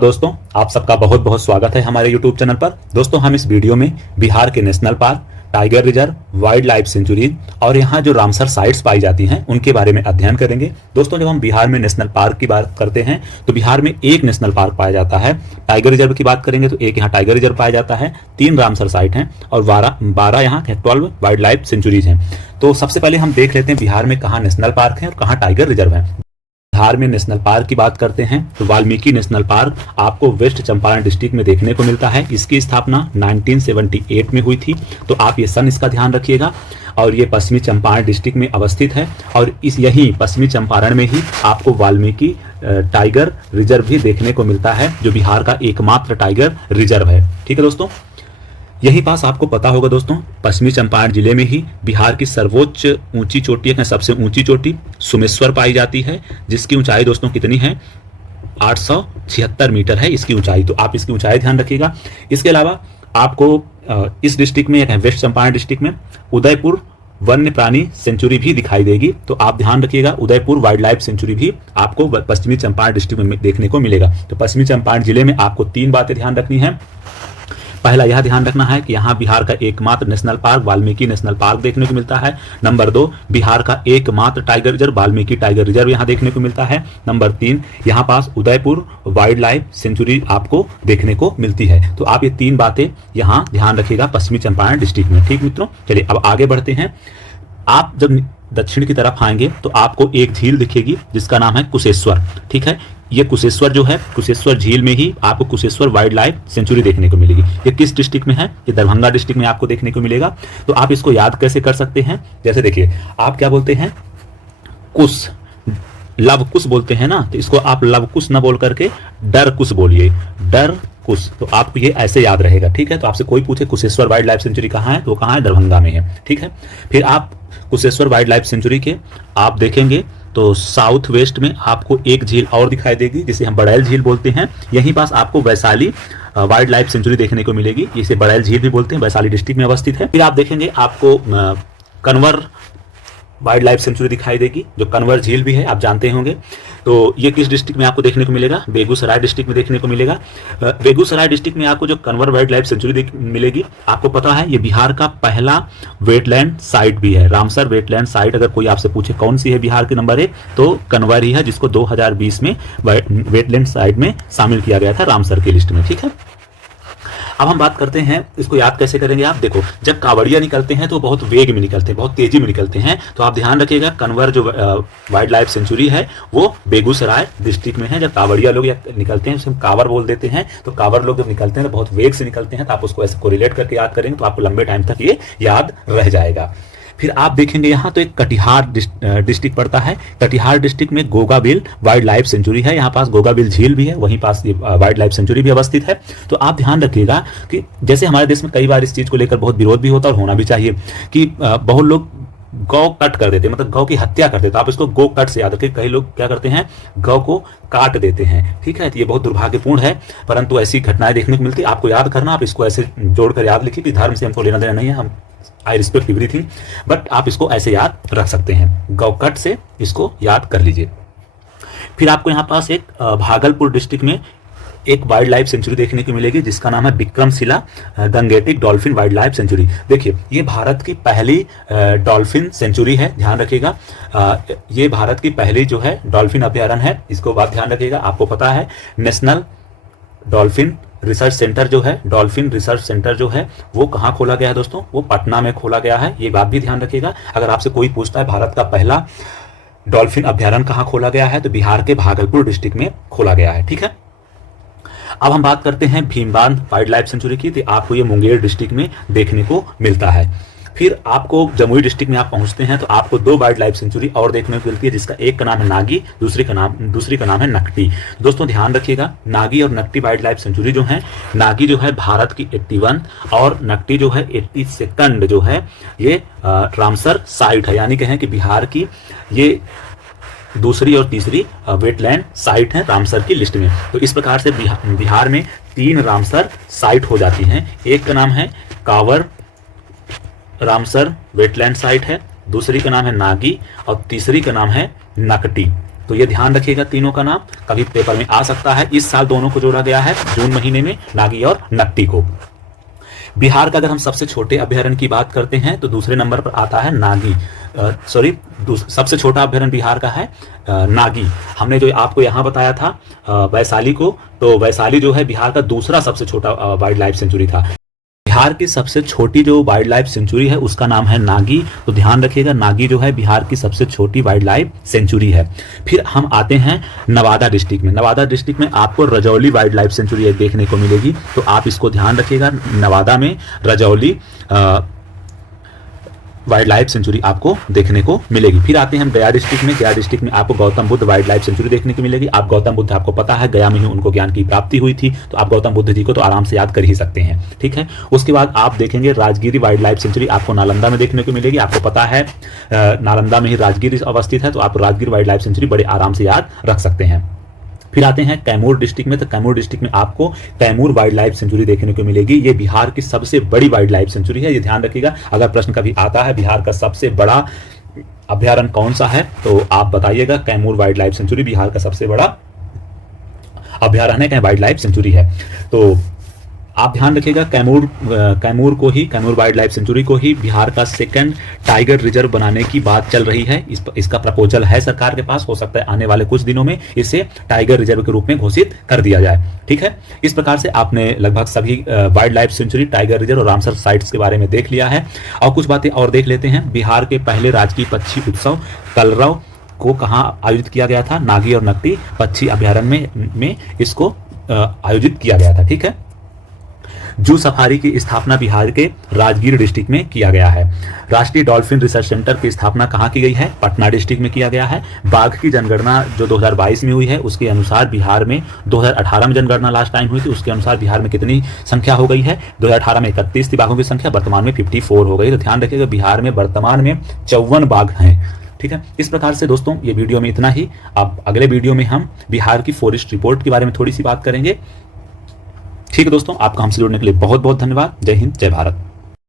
दोस्तों, आप सबका बहुत बहुत स्वागत है हमारे YouTube चैनल पर। दोस्तों, हम इस वीडियो में बिहार के national park, tiger reserve, wild life sanctuary और यहाँ जो रामसर साइट्स पाई जाती हैं उनके बारे में अध्ययन करेंगे। दोस्तों, जब हम बिहार में नेशनल पार्क की बात करते हैं तो बिहार में एक नेशनल पार्क पाया जाता है। टाइगर रिजर्व की बात करेंगे तो एक यहाँ टाइगर रिजर्व पाया जाता है, 3 रामसर साइट हैं और 12 यहाँ 12 वाइल्ड लाइफ सेंचुरीज हैं। तो सबसे पहले हम देख लेते हैं बिहार में कहाँ नेशनल पार्क है और कहाँ टाइगर रिजर्व है। बिहार में नेशनल पार्क की बात करते हैं तो वाल्मीकि नेशनल पार्क आपको वेस्ट चंपारण डिस्ट्रिक्ट में देखने को मिलता है। इसकी स्थापना 1978 में हुई थी, तो आप ये सन इसका ध्यान रखिएगा। और ये पश्चिमी चंपारण डिस्ट्रिक्ट में अवस्थित है और इस यही पश्चिमी चंपारण में ही आपको वाल्मीकि टाइगर रिजर्व भी देखने को मिलता है, जो बिहार का एकमात्र टाइगर रिजर्व है। ठीक है दोस्तों, यही पास आपको पता होगा दोस्तों, पश्चिमी चंपारण जिले में ही बिहार की सर्वोच्च ऊंची चोटी है, सबसे ऊंची चोटी सुमेश्वर पाई जाती है, जिसकी ऊंचाई दोस्तों कितनी है, 876 मीटर है इसकी ऊंचाई। तो आप इसकी ऊंचाई ध्यान रखिएगा। इसके अलावा आपको इस डिस्ट्रिक्ट में, वेस्ट चंपारण डिस्ट्रिक्ट में उदयपुर वन्य प्राणी सेंचुरी भी दिखाई देगी। तो आप ध्यान रखिएगा, उदयपुर वाइल्ड लाइफ सेंचुरी भी आपको पश्चिमी चंपारण डिस्ट्रिक्ट में देखने को मिलेगा। तो पश्चिमी चंपारण जिले में आपको 3 बातें ध्यान रखनी है। पहला यह ध्यान रखना है कि यहाँ बिहार का एकमात्र national park Valmiki national park देखने को मिलता है। नंबर 2, बिहार का एकमात्र tiger reserve Valmiki tiger reserve यहाँ देखने को मिलता है। नंबर 3, यहाँ पास उदयपुर वाइल्ड लाइफ सेंचुरी आपको देखने को मिलती है। तो आप ये 3 बातें यहाँ ध्यान रखिएगा पश्चिमी चंपारण डिस्ट्रिक्ट में। ठीक मित्रों, चलिए अब आगे बढ़ते हैं। आप जब दक्षिण की तरफ आएंगे तो आपको एक झील दिखेगी जिसका नाम है कुशेश्वर। ठीक है, ये कुशेश्वर जो है, कुशेश्वर झील में ही आपको कुशेश्वर वाइल्ड लाइफ सेंचुरी देखने को मिलेगी। ये किस डिस्ट्रिक्ट में है, ये दरभंगा डिस्ट्रिक्ट में आपको देखने को मिलेगा। तो आप इसको याद कैसे कर सकते हैं, जैसे देखिए, आप क्या बोलते हैं, कुश, लव कुश बोलते हैं ना, तो इसको आप लव कुश ना बोल करके डर कुश बोलिए, डर कुश। तो आपको ये ऐसे याद रहेगा। ठीक है, तो आपसे कोई पूछे कुशेश्वर वाइल्ड लाइफ सेंचुरी कहाँ है, तो कहाँ है, दरभंगा में है। ठीक है, फिर आप कुशेश्वर वाइल्ड लाइफ सेंचुरी के आप देखेंगे तो साउथ वेस्ट में आपको एक झील और दिखाई देगी जिसे हम बड़ैल झील बोलते हैं। यहीं पास आपको वैशाली वाइल्ड लाइफ सेंचुरी देखने को मिलेगी, इसे बड़ैल झील भी बोलते हैं, वैशाली डिस्ट्रिक्ट में अवस्थित है। फिर आप देखेंगे आपको कन्वर वाइल्ड लाइफ सेंचुरी दिखाई देगी, जो कन्वर झील भी है, आप जानते होंगे। तो ये किस डिस्ट्रिक्ट में आपको देखने को मिलेगा, बेगूसराय डिस्ट्रिक्ट में देखने को मिलेगा। बेगूसराय डिस्ट्रिक्ट में आपको जो कन्वर वाइल्ड लाइफ सेंचुरी मिलेगी, आपको पता है ये बिहार का पहला वेटलैंड साइट भी है। रामसर वेटलैंड साइट अगर कोई आपसे पूछे कौन सी है बिहार के नंबर 1, तो कन्वर ही है, जिसको 2020 में वेटलैंड साइट में शामिल किया गया था रामसर की लिस्ट में। ठीक है, अब हम बात करते हैं इसको याद कैसे करेंगे। आप देखो, जब कांवड़िया निकलते हैं तो बहुत वेग में निकलते हैं, बहुत तेजी में निकलते हैं। तो आप ध्यान रखिएगा, कन्वर जो वाइल्ड लाइफ सेंचुरी है वो बेगूसराय डिस्ट्रिक्ट में है। जब कांवड़िया लोग निकलते हैं, उसे हम कांवर बोल देते हैं, तो कांवर लोग जब निकलते हैं तो बहुत वेग से निकलते हैं। तो आप उसको ऐसे कोरिलेट करके याद करेंगे तो आपको लंबे टाइम तक ये याद रह जाएगा। फिर आप देखेंगे यहाँ तो एक कटिहार डिस्ट्रिक्ट पड़ता है। कटिहार डिस्ट्रिक्ट में गोगाबिल वाइल्ड लाइफ सेंचुरी है, यहाँ पास गोगाबिल झील भी है, वहीं पास वाइल्ड लाइफ सेंचुरी भी अवस्थित है। तो आप ध्यान रखिएगा कि जैसे हमारे देश में कई बार इस चीज़ को लेकर बहुत विरोध भी होता है और होना भी चाहिए कि बहुत लोग गौ कट कर देते हैं, मतलब गौ की हत्या करते हैं। तो आप इसको गौ कट से याद रखें। कई लोग क्या करते हैं, गौ को काट देते हैं। ठीक है, तो ये बहुत दुर्भाग्यपूर्ण है, परंतु ऐसी घटनाएं देखने को मिलती है। आपको याद करना, आप इसको ऐसे जोड़कर याद लिखिए कि धर्म से हमको लेना देना नहीं है, हम आई रिस्पेक्ट एवरीथिंग, बट आप इसको ऐसे याद रख सकते हैं, गौकट से इसको याद कर लीजिए। फिर आपको यहाँ पास एक भागलपुर डिस्ट्रिक्ट में एक वाइल्ड लाइफ सेंचुरी देखने को मिलेगी जिसका नाम है Vikramshila Gangetic dolphin wild life sanctuary. देखिए, ये भारत की पहली डॉल्फिन सेंचुरी है, ध्यान रखिएगा। ये भारत की पहली जो है डॉल्फिन अभ्यारण्य है, इसको बात ध्यान रखिएगा। आपको पता है नेशनल डॉल्फिन रिसर्च सेंटर जो है, डॉल्फिन रिसर्च सेंटर जो है वो कहाँ खोला गया है दोस्तों, वो पटना में खोला गया है। ये बात भी ध्यान रखिएगा। अगर आपसे कोई पूछता है भारत का पहला डॉल्फिन अभ्यारण्य कहाँ खोला गया है, तो बिहार के भागलपुर डिस्ट्रिक्ट में खोला गया है। ठीक है, अब हम बात करते हैं भीमबांध वाइल्ड लाइफ सेंचुरी की। तो आपको ये मुंगेर डिस्ट्रिक्ट में देखने को मिलता है। फिर आपको जमुई डिस्ट्रिक्ट में आप पहुंचते हैं तो आपको 2 वाइल्ड लाइफ सेंचुरी और देखने को मिलती है, जिसका एक का नाम है नागी, दूसरी का नाम है नकटी। दोस्तों ध्यान रखिएगा, नागी और नकटी वाइल्ड लाइफ सेंचुरी जो है, नागी जो है भारत की 81 और नकटी जो है 82 जो है, ये रामसर साइट है। यानी कहें कि बिहार की ये दूसरी और तीसरी वेटलैंड साइट है रामसर की लिस्ट में। तो इस प्रकार से बिहार में 3 रामसर साइट हो जाती हैं। एक का नाम है कांवर रामसर वेटलैंड साइट है, दूसरी का नाम है नागी और तीसरी का नाम है नकटी। तो ये ध्यान रखिएगा, तीनों का नाम कभी पेपर में आ सकता है। इस साल दोनों को जोड़ा गया है जून महीने में, नागी और नकटी को। बिहार का अगर हम सबसे छोटे अभ्यारण्य की बात करते हैं तो दूसरे नंबर पर आता है नागी। सबसे छोटा अभ्यारण्य बिहार का है नागी। हमने जो आपको यहाँ बताया था वैशाली को, तो वैशाली जो है बिहार का दूसरा सबसे छोटा वाइल्ड लाइफ सेंचुरी था। बिहार की सबसे छोटी जो वाइल्ड लाइफ सेंचुरी है उसका नाम है नागी। तो ध्यान रखिएगा, नागी जो है बिहार की सबसे छोटी वाइल्ड लाइफ सेंचुरी है। फिर हम आते हैं नवादा डिस्ट्रिक्ट में। नवादा डिस्ट्रिक्ट में आपको रजौली वाइल्ड लाइफ सेंचुरी देखने को मिलेगी, तो आप इसको ध्यान रखिएगा। नवादा में रजौली वाइल्ड लाइफ सेंचुरी आपको देखने को मिलेगी। फिर आते हैं हम गया डिस्ट्रिक्ट में। गया डिस्ट्रिक्ट में आपको Gautam Buddha wild life sanctuary देखने को मिलेगी। आप गौतम बुद्ध, आपको पता है गया में ही उनको ज्ञान की प्राप्ति हुई थी, तो आप गौतम बुद्ध जी को तो आराम से याद कर ही सकते हैं, ठीक है। उसके बाद आप देखेंगे राजगिरी वाइल्ड लाइफ सेंचुरी आपको नालंदा में देखने को मिलेगी। आपको पता है नालंदा में ही राजगिरी अवस्थित है, तो आप राजगिरी वाइल्ड लाइफ सेंचुरी बड़े आराम से याद रख सकते हैं। फिर आते हैं कैमूर डिस्ट्रिक्ट में। तो कैमूर डिस्ट्रिक्ट में आपको कैमूर वाइल्ड लाइफ सेंचुरी देखने को मिलेगी। ये बिहार की सबसे बड़ी वाइल्ड लाइफ सेंचुरी है, ये ध्यान रखिएगा। अगर प्रश्न कभी आता है बिहार का सबसे बड़ा अभ्यारण्य कौन सा है, तो आप बताइएगा Kaimur wild life sanctuary Bihar का सबसे बड़ा अभ्यारण्य है, वाइल्ड लाइफ सेंचुरी है। तो आप ध्यान रखिएगा, कैमूर वाइल्ड लाइफ सेंचुरी को ही बिहार का सेकंड टाइगर रिजर्व बनाने की बात चल रही है। इसका प्रपोजल है सरकार के पास, हो सकता है आने वाले कुछ दिनों में इसे टाइगर रिजर्व के रूप में घोषित कर दिया जाए, ठीक है। इस प्रकार से आपने लगभग सभी wild life sanctuary, tiger reserve और रामसर साइट्स के बारे में देख लिया है। और कुछ बातें और देख लेते हैं। बिहार के पहले राजकीय पक्षी उत्सव कलरव को कहाँ आयोजित किया गया था? नागी और नकटी पक्षी अभ्यारण्य में इसको आयोजित किया गया था, ठीक है। जू सफारी की स्थापना बिहार के राजगीर डिस्ट्रिक्ट में किया गया है। राष्ट्रीय डॉल्फिन रिसर्च सेंटर की स्थापना कहाँ की गई है? पटना डिस्ट्रिक्ट में किया गया है। बाघ की जनगणना जो 2022 में हुई है उसके अनुसार बिहार में 2018 में जनगणना लास्ट टाइम हुई थी, उसके अनुसार बिहार में कितनी संख्या हो गई है? 2018 में 31 थी बाघों की संख्या, वर्तमान में 54 हो गई। तो ध्यान रखिएगा, बिहार में वर्तमान में 54 बाघ हैं, ठीक है। इस प्रकार से दोस्तों ये वीडियो में इतना ही। अब अगले वीडियो में हम बिहार की फॉरेस्ट रिपोर्ट के बारे में थोड़ी सी बात करेंगे, ठीक है दोस्तों। आपका हमसे जुड़ने के लिए बहुत बहुत धन्यवाद। जय हिंद, जय भारत।